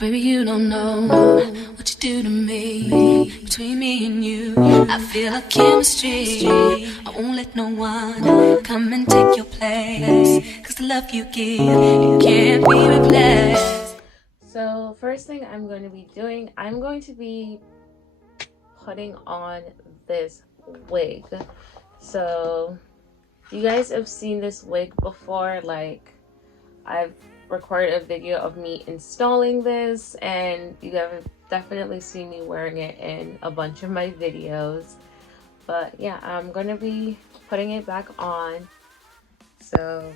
Baby, you don't know what you do to me. Between me and you, I feel like chemistry. I won't let no one come and take your place, 'cause the love you give, it can't be replaced. So first thing I'm going to be doing, I'm going to be putting on this wig. So you guys have seen this wig before, like I've recorded a video of me installing this, and you guys have definitely seen me wearing it in a bunch of my videos. But yeah, I'm gonna be putting it back on. So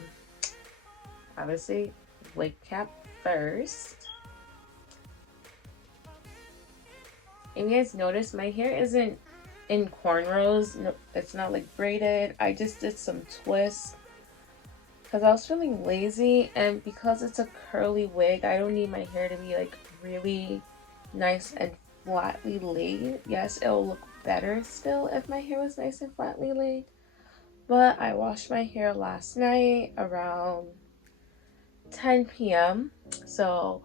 obviously wig cap first. And you guys notice my hair isn't in cornrows. No, it's not like braided. I just did some twists because I was feeling lazy, and because it's a curly wig, I don't need my hair to be like really nice and flatly laid. Yes, it'll look better still if my hair was nice and flatly laid, but I washed my hair last night around 10 p.m. so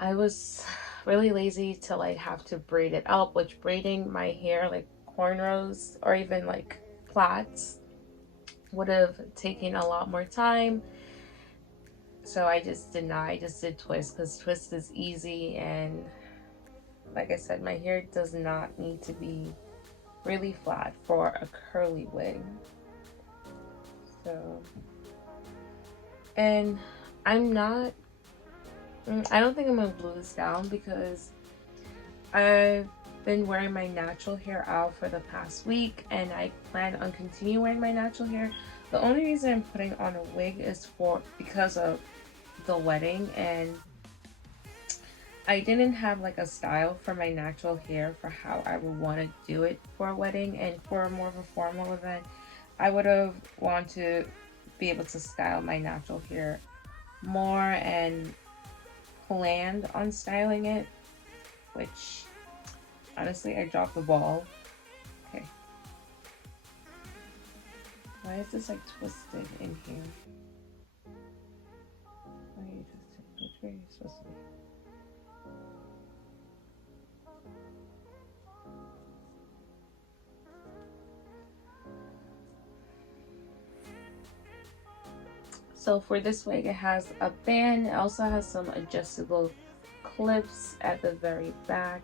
I was really lazy to like have to braid it up, which braiding my hair like cornrows or even like plaits would have taken a lot more time. So I just did not. I just did twist because twist is easy, and like I said, my hair does not need to be really flat for a curly wig. So, and I don't think I'm gonna glue this down because I've been wearing my natural hair out for the past week, and I plan on continuing wearing my natural hair. The only reason I'm putting on a wig is because of the wedding, and I didn't have like a style for my natural hair for how I would want to do it for a wedding. And for more of a formal event, I would have wanted to be able to style my natural hair more and planned on styling it, which honestly I dropped the ball. Okay, why is this like twisted in here? Why are you twisted? Which way are you supposed to be? So for this wig, it has a band. It also has some adjustable clips at the very back.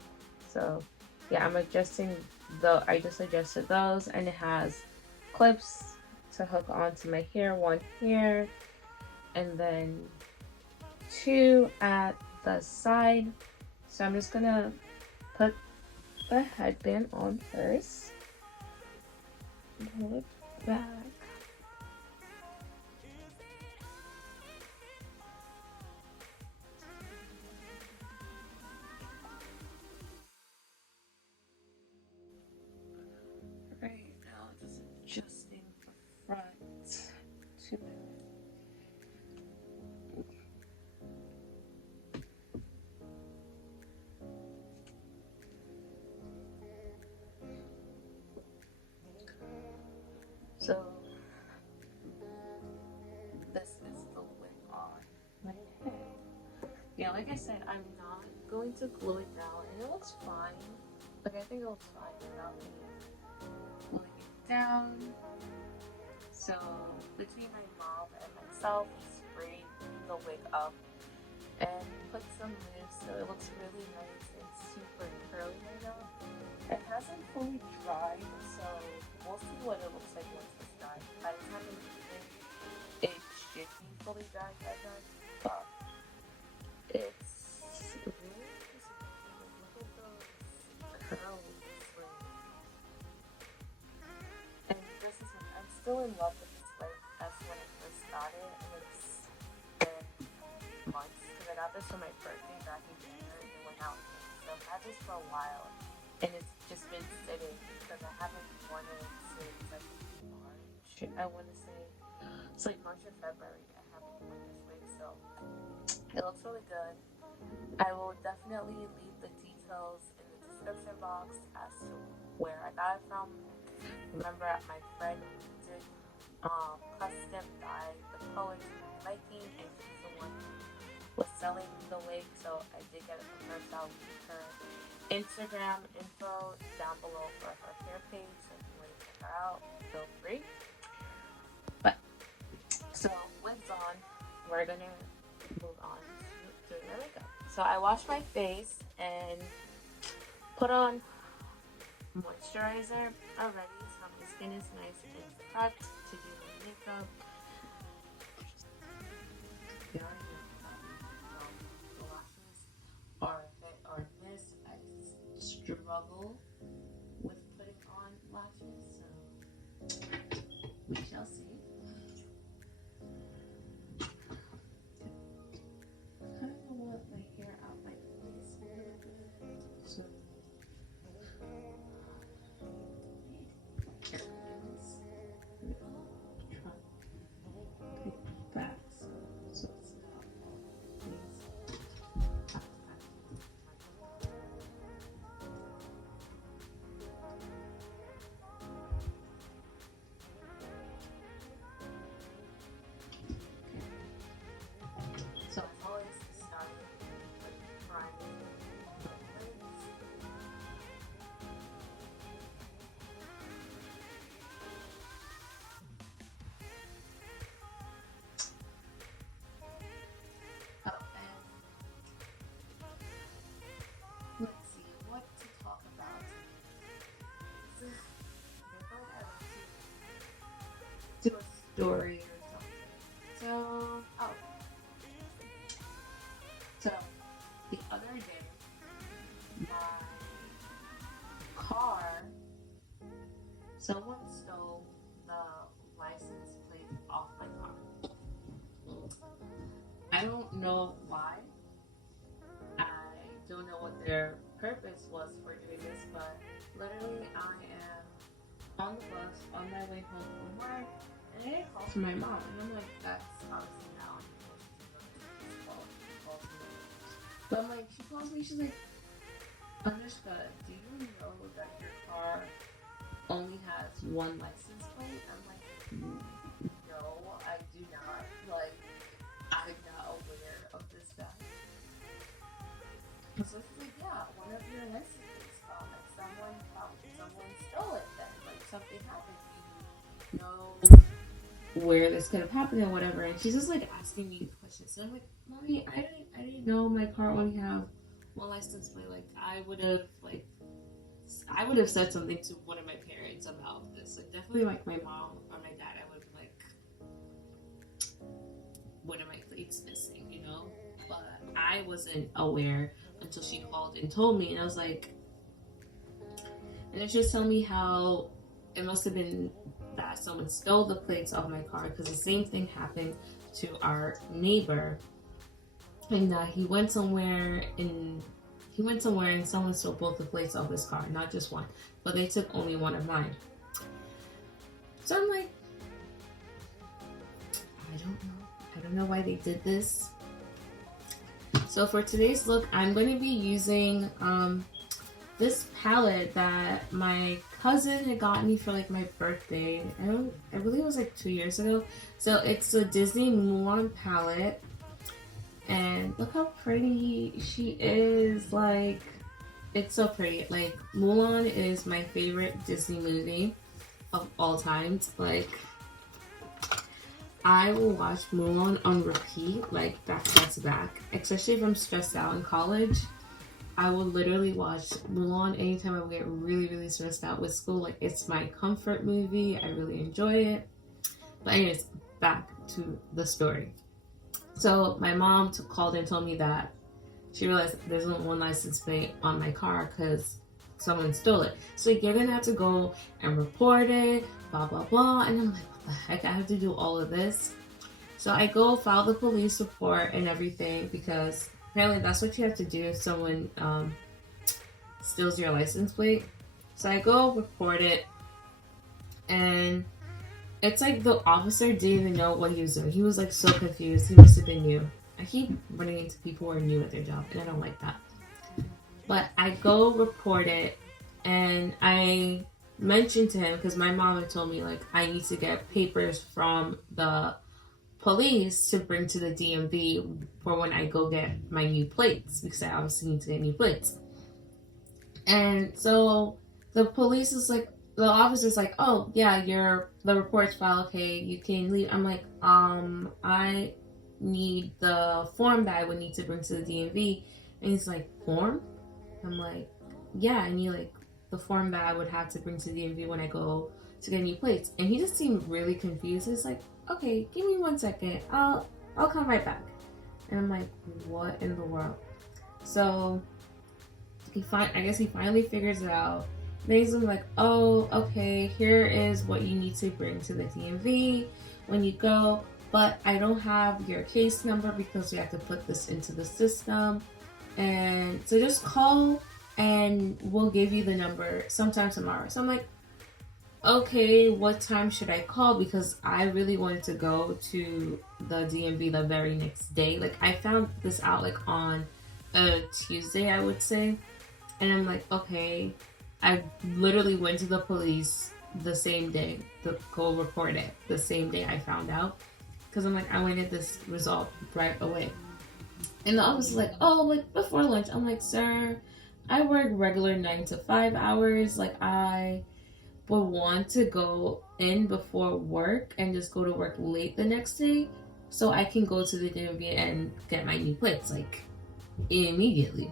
So yeah, I just adjusted those, and it has clips to hook onto my hair, one here and then two at the side. So I'm just gonna put the headband on first. Pull it back. Right now, just adjusting the front to it. So this is the wig on my head. Yeah, like I said, I'm not going to glue it down, and it looks fine. Like I think it looks fine without me gluing it down. So between my mom and myself, we sprayed the wig up and put some mousse, so it looks really nice and super curly right now. It hasn't fully dried, so we'll see what it looks like once it's dry. By the time it should be fully dried by then, but it's really nice. Look at those curls. And this is I'm still in love with this wig as when I first got it, and it's been months because I got this for my birthday back in January and went out. So I've had this for a while, and it's just been sitting because I haven't worn it since like March. I want to say it's like March or February. I haven't worn this wig, so it looks really good. I will definitely leave the details in the description box as to where I got it from. Remember, my friend did custom dye the color to my liking, and she's the one who was selling the wig, so I did get it from her. So I'll leave her Instagram info down below for her hair page, so if you want to check her out, feel free. But so wigs on, we're gonna move on to doing my makeup. So I washed my face and put on moisturizer already, so my skin is nice and prepped to do my makeup. The lashes are hit or miss. I struggle with putting on lashes, so we shall see. I kind of want my hair out my face, so So as always, starting with priming the lids. Oh, and let's see what to talk about. So, do a story or something. So the other day, my car, someone stole the license plate off my car. I don't know why. I don't know what their purpose was for doing this, but literally I am on the bus on my way home from work, and I get a call from my mom, and I'm like, that's obviously now. But I'm like, she calls me, she's like, Anushka, do you know that your car only has one license plate? I'm like, no, I do not. Like, I'm not aware of this fact. So she's like, yeah, one of your license plates gone. Like, someone stole it then. Like, something happened. You know where this could have happened or whatever. And she's just like asking me questions. So I'm like, Mommy, I didn't know my car only have one license plate. Like, I would have said something to one of my parents about this. Like, definitely like my mom or my dad, I would have been like, one of my plates missing, you know? But I wasn't aware until she called and told me, and I was like, and then she was telling me how it must have been that someone stole the plates off my car, because the same thing happened to our neighbor, and that he went somewhere and someone stole both the plates off his car, not just one, but they took only one of mine. So I'm like, I don't know why they did this. So for today's look, I'm going to be using this palette that my cousin had gotten me for like my birthday. I believe it was like 2 years ago. So it's a Disney Mulan palette, and look how pretty she is. Like, it's so pretty. Like, Mulan is my favorite Disney movie of all time. Like, I will watch Mulan on repeat, like back to back, especially if I'm stressed out in college. I will literally watch Mulan anytime I get really, really stressed out with school. Like, it's my comfort movie. I really enjoy it. But anyways, back to the story. So my mom called and told me that she realized there's only one license plate on my car because someone stole it. So like, you're gonna have to go and report it, blah, blah, blah. And I'm like, what the heck? I have to do all of this. So I go file the police report and everything, because apparently that's what you have to do if someone steals your license plate. So I go report it, and it's like the officer didn't even know what he was doing. He was like so confused. He must have been new. I keep running into people who are new at their job, and I don't like that. But I go report it, and I mentioned to him, because my mom had told me like I need to get papers from the police to bring to the DMV for when I go get my new plates, because I obviously need to get new plates. And so the police is like, the officer's like, oh yeah, the report's filed, okay, you can leave. I'm like, I need the form that I would need to bring to the DMV. And he's like, form? I'm like, yeah, I need like the form that I would have to bring to the DMV when I go to get new plates. And he just seemed really confused. He's like, okay, give me 1 second. I'll come right back. And I'm like, what in the world? So I guess he finally figures it out. Then he's like, oh, okay, here is what you need to bring to the DMV when you go, but I don't have your case number because we have to put this into the system. And so just call and we'll give you the number sometime tomorrow. So I'm like, okay, what time should I call? Because I really wanted to go to the DMV the very next day. Like, I found this out like on a Tuesday, I would say. And I'm like, okay, I literally went to the police the same day to go report it, the same day I found out. Because I'm like, I want to get this resolved right away. And the officer is like, oh, like before lunch. I'm like, sir, I work regular 9 to 5 hours. Like, I would want to go in before work and just go to work late the next day so I can go to the DMV and get my new plates, like, immediately.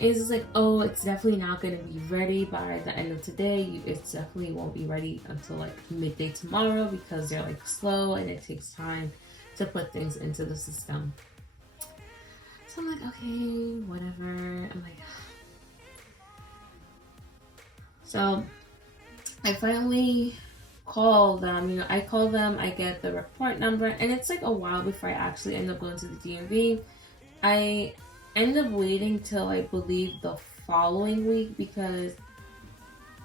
And he's just like, oh, it's definitely not going to be ready by the end of today. It definitely won't be ready until like midday tomorrow because they're like slow and it takes time to put things into the system. So I'm like, okay, whatever. I'm like, so I finally call them. I call them, I get the report number, and it's like a while before I actually end up going to the DMV. I end up waiting till I believe the following week because,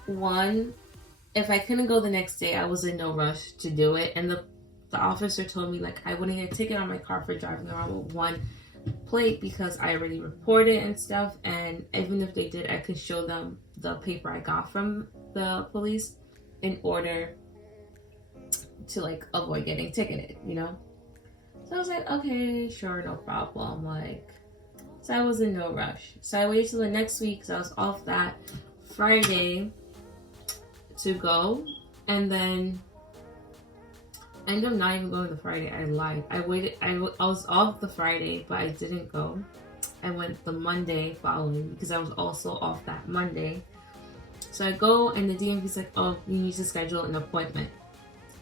one, if I couldn't go the next day, I was in no rush to do it, and the officer told me like I wouldn't get a ticket on my car for driving around with one plate because I already reported and stuff, and even if they did, I could show them the paper I got from the police in order to like avoid getting ticketed, So I was like, okay, sure, no problem. Like, so I was in no rush. So I waited till the next week because I was off that Friday to go. And then I ended up not even going the Friday. I lied. I was off the Friday, but I didn't go. I went the Monday following because I was also off that Monday. So I go and the DMV's like, oh, you need to schedule an appointment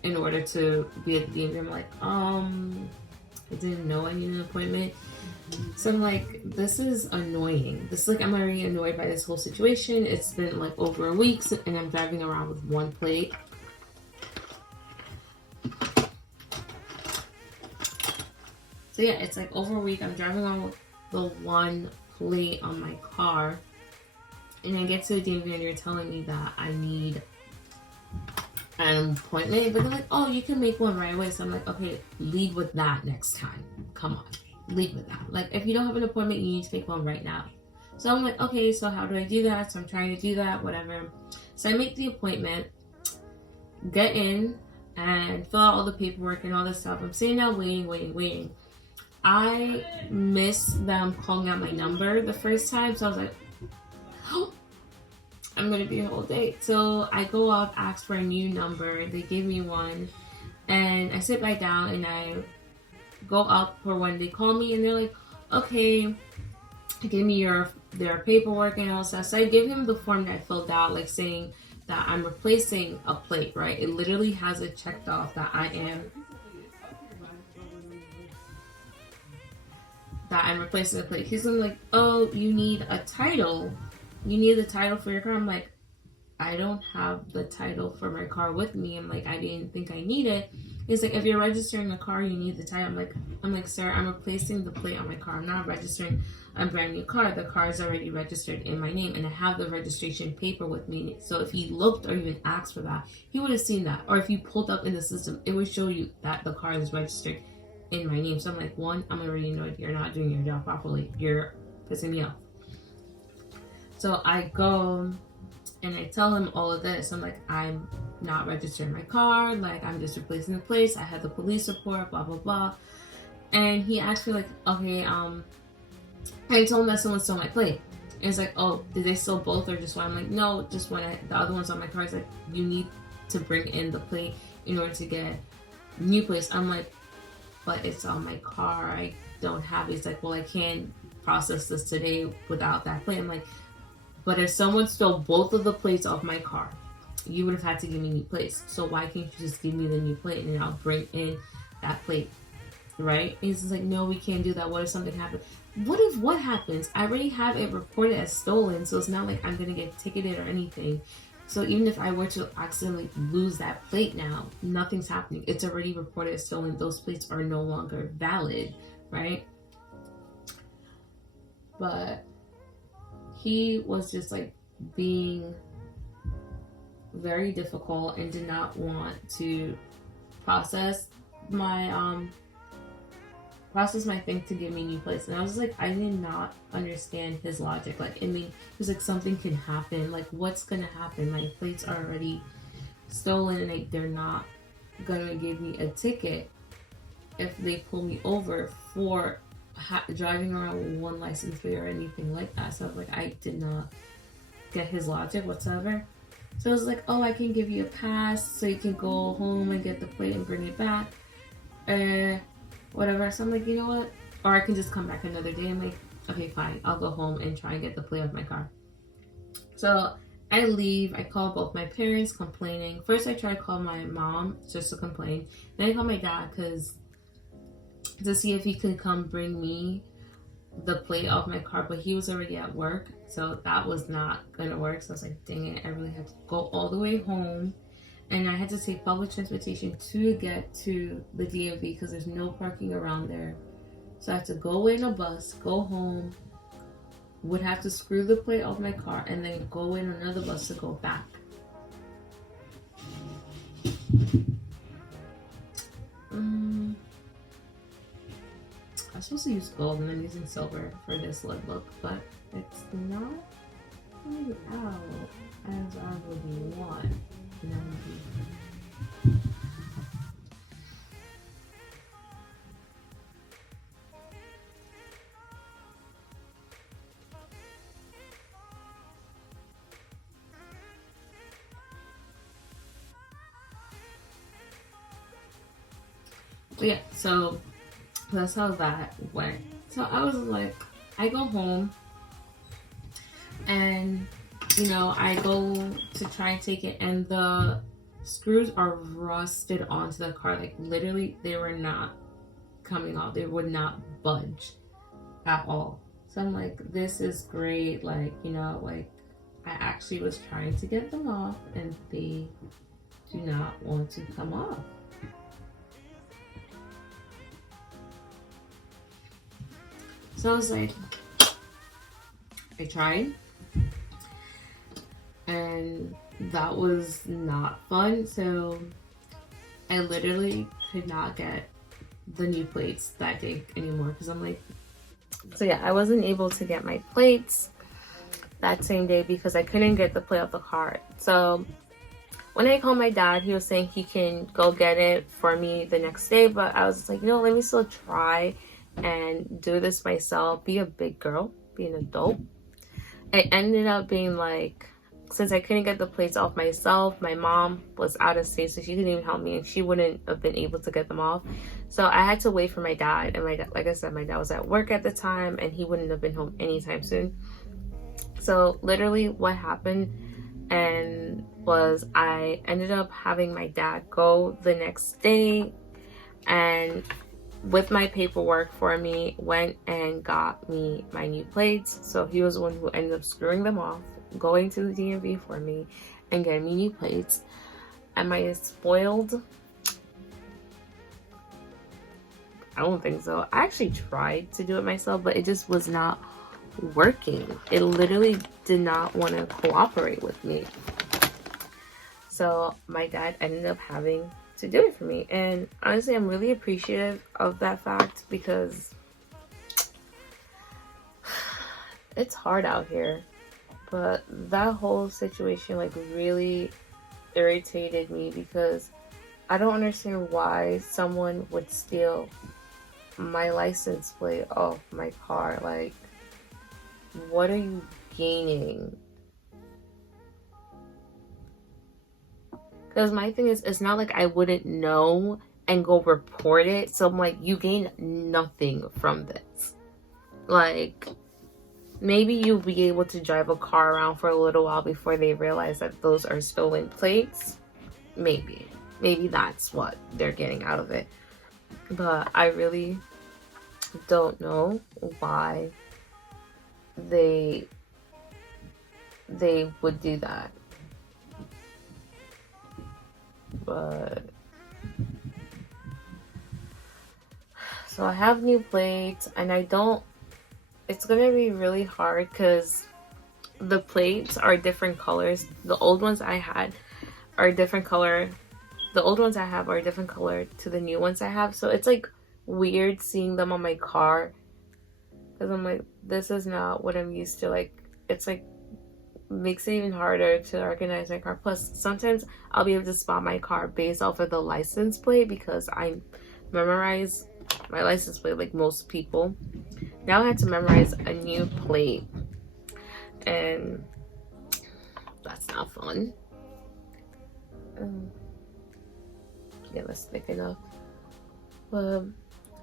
in order to be at the DMV. I'm like, I didn't know I needed an appointment. So I'm like, this is annoying. I'm already annoyed by this whole situation. It's been like over a week and I'm driving around with one plate. So yeah, it's like over a week. I'm driving around with the one plate on my car. And I get to the DMV and you're telling me that I need an appointment. But they're like, oh, you can make one right away. So I'm like, okay, lead with that next time. Come on. Lead with that. Like, if you don't have an appointment, you need to make one right now. So I'm like, okay, so how do I do that? So I'm trying to do that, whatever. So I make the appointment, get in, and fill out all the paperwork and all this stuff. I'm sitting down waiting. I missed them calling out my number the first time, so I was like, oh, I'm gonna be here all day. So I go up, ask for a new number. They give me one, and I sit back down and I go up for when they call me, and they're like, okay, give me their paperwork and all stuff. So I give him the form that I filled out, like saying that I'm replacing a plate, right? It literally has it checked off that I'm replacing a plate. He's like, oh, you need a title. You need the title for your car. I'm like, I don't have the title for my car with me. I'm like, I didn't think I need it. He's like, if you're registering a car, you need the title. I'm like, sir, I'm replacing the plate on my car. I'm not registering a brand new car. The car is already registered in my name, and I have the registration paper with me. So if he looked or even asked for that, he would have seen that. Or if you pulled up in the system, it would show you that the car is registered in my name. So I'm like, one, I'm already annoyed. You're not doing your job properly. You're pissing me off. So I go and I tell him all of this. I'm like, I'm not registering my car, like I'm just replacing the plates. I had the police report, blah blah blah. And he asked me like, okay, I told him that someone stole my plate. And it's like, oh, did they steal both or just one? I'm like, no, just one. The other one's on my car. He's like, you need to bring in the plate in order to get new plates. I'm like, but it's on my car. I don't have it. He's like, well, I can't process this today without that plate. I'm like, but if someone stole both of the plates off my car, you would have had to give me new plates. So why can't you just give me the new plate and I'll bring in that plate, right? And he's like, no, we can't do that. What if something happens? What happens? I already have it reported as stolen, so it's not like I'm gonna get ticketed or anything. So even if I were to accidentally lose that plate now, nothing's happening. It's already reported as stolen. Those plates are no longer valid, right? But he was just like being very difficult and did not want to process my thing to give me new plates. And I was like, I did not understand his logic. Like, I mean, he was like, something can happen. Like, what's gonna happen? My plates are already stolen and like they're not gonna give me a ticket if they pull me over for driving around with one license plate or anything like that. So I was like, I did not get his logic whatsoever. So I was like, oh, I can give you a pass so you can go home and get the plate and bring it back, whatever. So I'm like, you know what, or I can just come back another day. I'm like, okay, fine, I'll go home and try and get the plate off my car. So I leave. I call both my parents complaining. First I try to call my mom just to complain, then I call my dad to see if he could come bring me the plate off my car, but he was already at work, so that was not gonna work. So I was like, dang it, I really had to go all the way home, and I had to take public transportation to get to the DMV because there's no parking around there. So I had to go in a bus, go home, would have to screw the plate off my car, and then go in another bus to go back. I'm supposed to use gold and I'm using silver for this lip look, but it's not coming out as I would want. But yeah, so that's how that went. So I was like, I go home and, you know, I go to try and take it and the screws are rusted onto the car. Like literally they were not coming off. They would not budge at all. So I'm like, this is great. Like, you know, like I actually was trying to get them off and they do not want to come off. So I was like, I tried, and that was not fun. So I literally could not get the new plates that day anymore because I'm like, so yeah, I wasn't able to get my plates that same day because I couldn't get the plate off the car. So when I called my dad, he was saying he can go get it for me the next day, but I was like, you know, let me still try and do this myself, be a big girl, be an adult. It ended up being like, since I couldn't get the plates off myself, my mom was out of state, so she didn't even help me and she wouldn't have been able to get them off. So I had to wait for my dad, and my dad, like I said, my dad was at work at the time and he wouldn't have been home anytime soon. So literally what happened and was I ended up having my dad go the next day and with my paperwork for me, went and got me my new plates. So he was the one who ended up screwing them off, going to the DMV for me, and getting me new plates. Am I spoiled? I don't think so. I actually tried to do it myself, but it just was not working. It literally did not want to cooperate with me. So my dad ended up having to do it for me, and honestly I'm really appreciative of that fact because it's hard out here, but that whole situation like really irritated me because I don't understand why someone would steal my license plate off my car. Like, what are you gaining? Because my thing is, it's not like I wouldn't know and go report it. So I'm like, you gain nothing from this. Like, maybe you'll be able to drive a car around for a little while before they realize that those are stolen plates. Maybe. Maybe that's what they're getting out of it. But I really don't know why they would do that. But so I have new plates, and it's gonna be really hard because the plates are different colors. The old ones I had are different color. The old ones I have are a different color to the new ones I have. So it's like weird seeing them on my car because I'm like, this is not what I'm used to. Like, it's like makes it even harder to recognize my car. Plus, sometimes I'll be able to spot my car based off of the license plate because I memorize my license plate like most people. Now I have to memorize a new plate, and that's not fun. Yeah, that's thick enough. But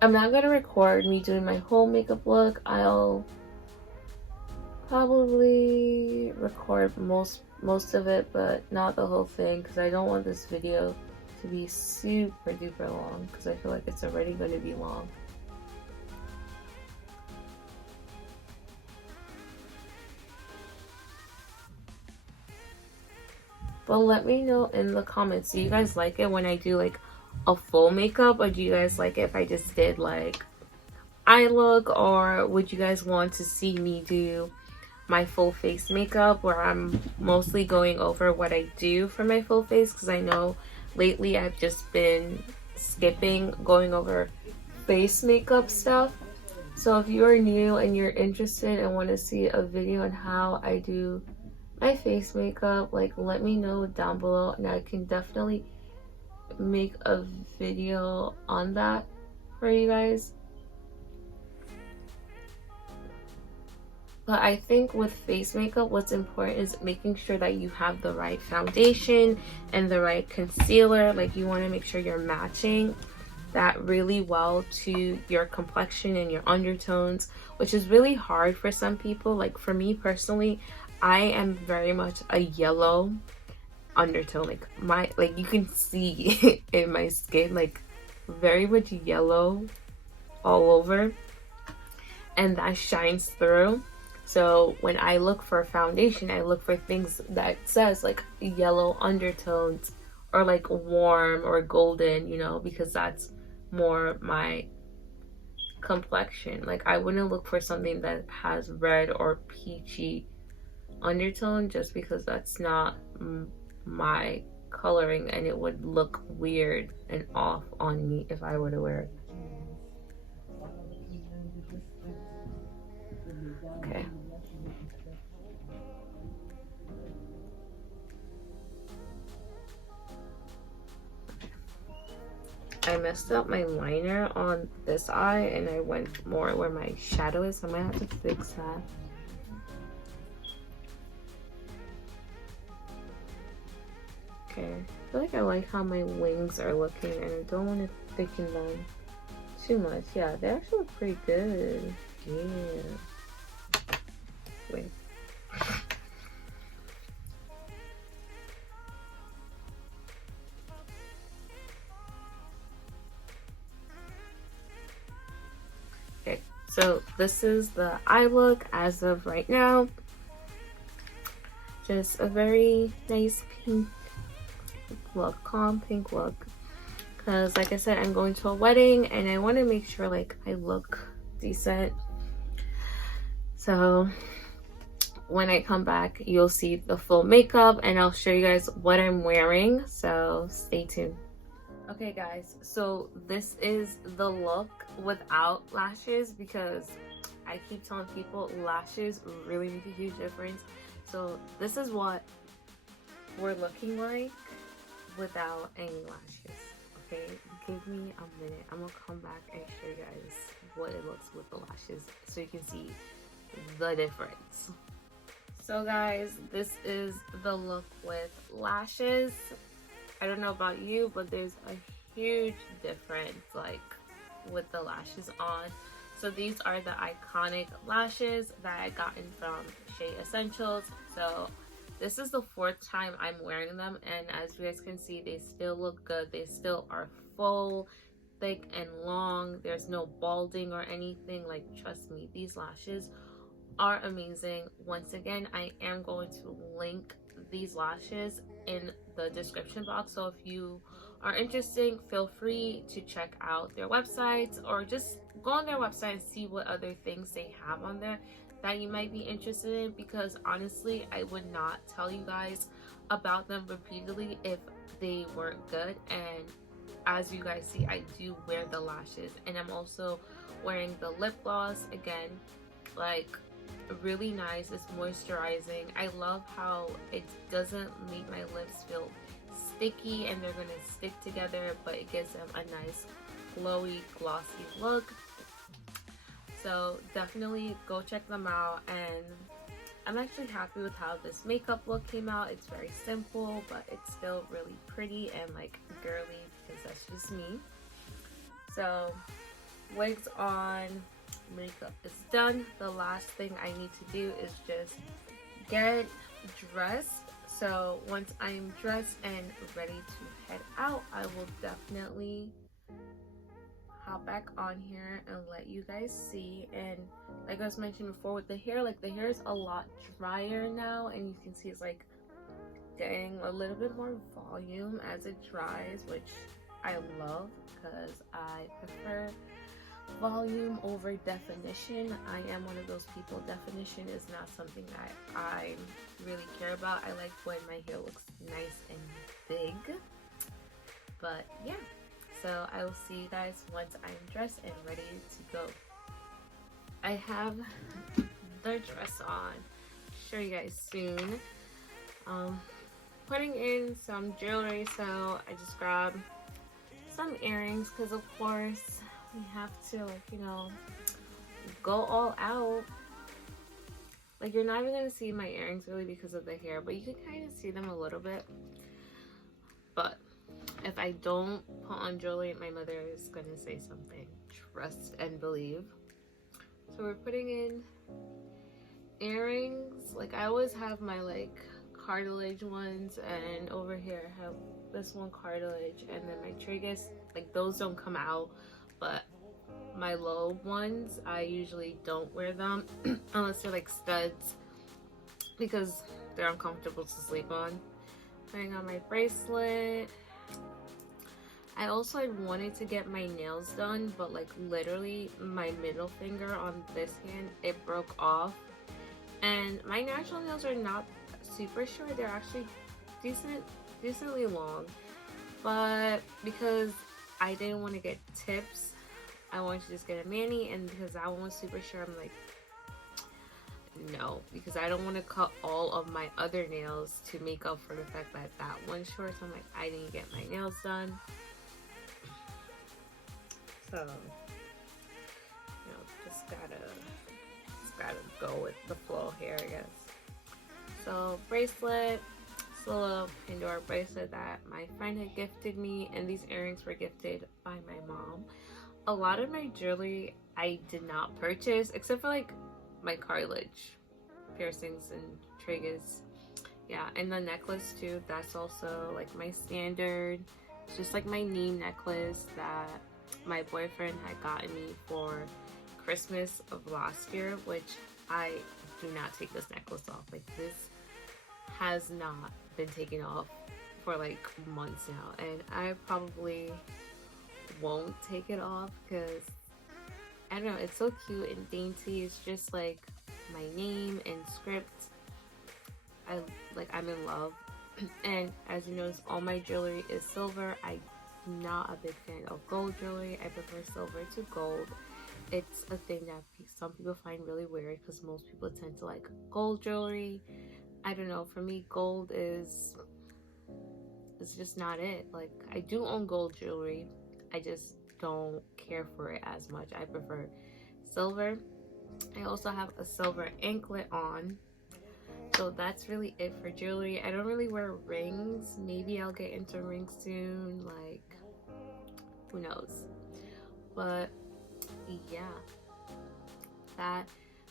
I'm not gonna record me doing my whole makeup look. I'll probably record most of it, but not the whole thing, because I don't want this video to be super duper long, because I feel like it's already going to be long. But let me know in the comments, do you guys like it when I do like a full makeup, or do you guys like it if I just did like eye look, or would you guys want to see me do my full face makeup where I'm mostly going over what I do for my full face? Because I know lately I've just been skipping going over face makeup stuff. So if you're new and you're interested and want to see a video on how I do my face makeup, like, let me know down below, and I can definitely make a video on that for you guys. But I think with face makeup, what's important is making sure that you have the right foundation and the right concealer. Like, you want to make sure you're matching that really well to your complexion and your undertones, which is really hard for some people. Like, for me personally, I am very much a yellow undertone. Like you can see in my skin, like, very much yellow all over, and that shines through. So when I look for a foundation, I look for things that says like yellow undertones or like warm or golden, you know, because that's more my complexion. Like, I wouldn't look for something that has red or peachy undertone just because that's not my coloring, and it would look weird and off on me if I were to wear it. Okay. I messed up my liner on this eye, and I went more where my shadow is, so I'm gonna have to fix that. Okay, I feel like I like how my wings are looking, and I don't want to thicken them too much. Yeah, they actually look pretty good. Yeah. Wait. Okay, so this is the eye look as of right now. Just a very nice pink look, calm pink look, because like I said, I'm going to a wedding and I want to make sure like I look decent. So when I come back, you'll see the full makeup and I'll show you guys what I'm wearing, so stay tuned. Okay guys, so this is the look without lashes, because I keep telling people lashes really make a huge difference. So this is what we're looking like without any lashes. Okay, give me a minute. I'm gonna come back and show you guys what it looks with the lashes so you can see the difference. So guys, this is the look with lashes. I don't know about you, but there's a huge difference like with the lashes on. So these are the iconic lashes that I gotten from Shea Essentials. So this is the 4th time I'm wearing them, and as you guys can see, they still look good. They still are full, thick, and long. There's no balding or anything. Like, trust me, these lashes are amazing. Once again, I am going to link these lashes in the description box, so if you are interested, feel free to check out their websites or just go on their website and see what other things they have on there that you might be interested in, because honestly, I would not tell you guys about them repeatedly if they weren't good. And as you guys see, I do wear the lashes, and I'm also wearing the lip gloss. Again, like, really nice. It's moisturizing. I love how it doesn't make my lips feel sticky and they're gonna stick together, but it gives them a nice glowy, glossy look. So definitely go check them out, and I'm actually happy with how this makeup look came out. It's very simple, but it's still really pretty and like girly, because that's just me. So wigs on, makeup is done. The last thing I need to do is just get dressed. So once I'm dressed and ready to head out, I will definitely hop back on here and let you guys see. And like I was mentioning before with the hair, like the hair is a lot drier now, and you can see it's like getting a little bit more volume as it dries, which I love because I prefer volume over definition. I am one of those people. Definition is not something that I really care about. I like when my hair looks nice and big. But yeah, so I will see you guys once I'm dressed and ready to go. I have the dress on. Show you guys soon. Putting in some jewelry, so I just grabbed some earrings because of course we have to, like, you know, go all out. Like, you're not even gonna see my earrings really because of the hair, but you can kind of see them a little bit. But if I don't put on jewelry, my mother is gonna say something. Trust and believe. So we're putting in earrings. Like, I always have my like cartilage ones, and over here I have this one cartilage, and then my triggers, like, those don't come out. But my low ones, I usually don't wear them unless they're like studs, because they're uncomfortable to sleep on. Putting on my bracelet. I also wanted to get my nails done, but like literally my middle finger on this hand, it broke off. And my natural nails are not super short. They're actually decently long. But because I didn't want to get tips, I wanted to just get a mani, and because that one was super short, I'm like, no, because I don't want to cut all of my other nails to make up for the fact that that one's short. So I'm like, I didn't get my nails done. So, you know, just gotta go with the flow here, I guess. So bracelet, it's a little Pandora bracelet that my friend had gifted me, and these earrings were gifted by my mom. A lot of my jewelry I did not purchase, except for like my cartilage piercings and triggers. Yeah, and the necklace too, that's also like my standard. It's just like my name necklace that my boyfriend had gotten me for Christmas of last year, which I do not take this necklace off. Like, this has not been taken off for like months now, and I probably won't take it off because I don't know, it's so cute and dainty. It's just like my name and script. I'm in love. And as you notice, all my jewelry is silver. I'm not a big fan of gold jewelry. I prefer silver to gold. It's a thing that some people find really weird because most people tend to like gold jewelry. I don't know, for me gold is it's just not it. Like, I do own gold jewelry, I just don't care for it as much. I prefer silver. I also have a silver anklet on. So that's really it for jewelry. I don't really wear rings. Maybe I'll get into rings soon, like, who knows. But yeah,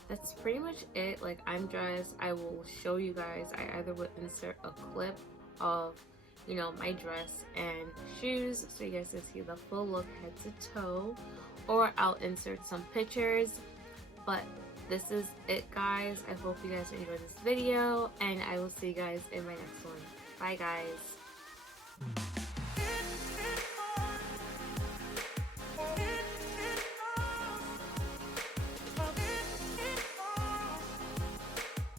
that's pretty much it. Like, I'm dressed. I will show you guys. I either would insert a clip of, you know, my dress and shoes so you guys can see the full look head to toe, or I'll insert some pictures. But this is it, guys. I hope you guys enjoyed this video, and I will see you guys in my next one. Bye, guys.